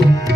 thank yeah. you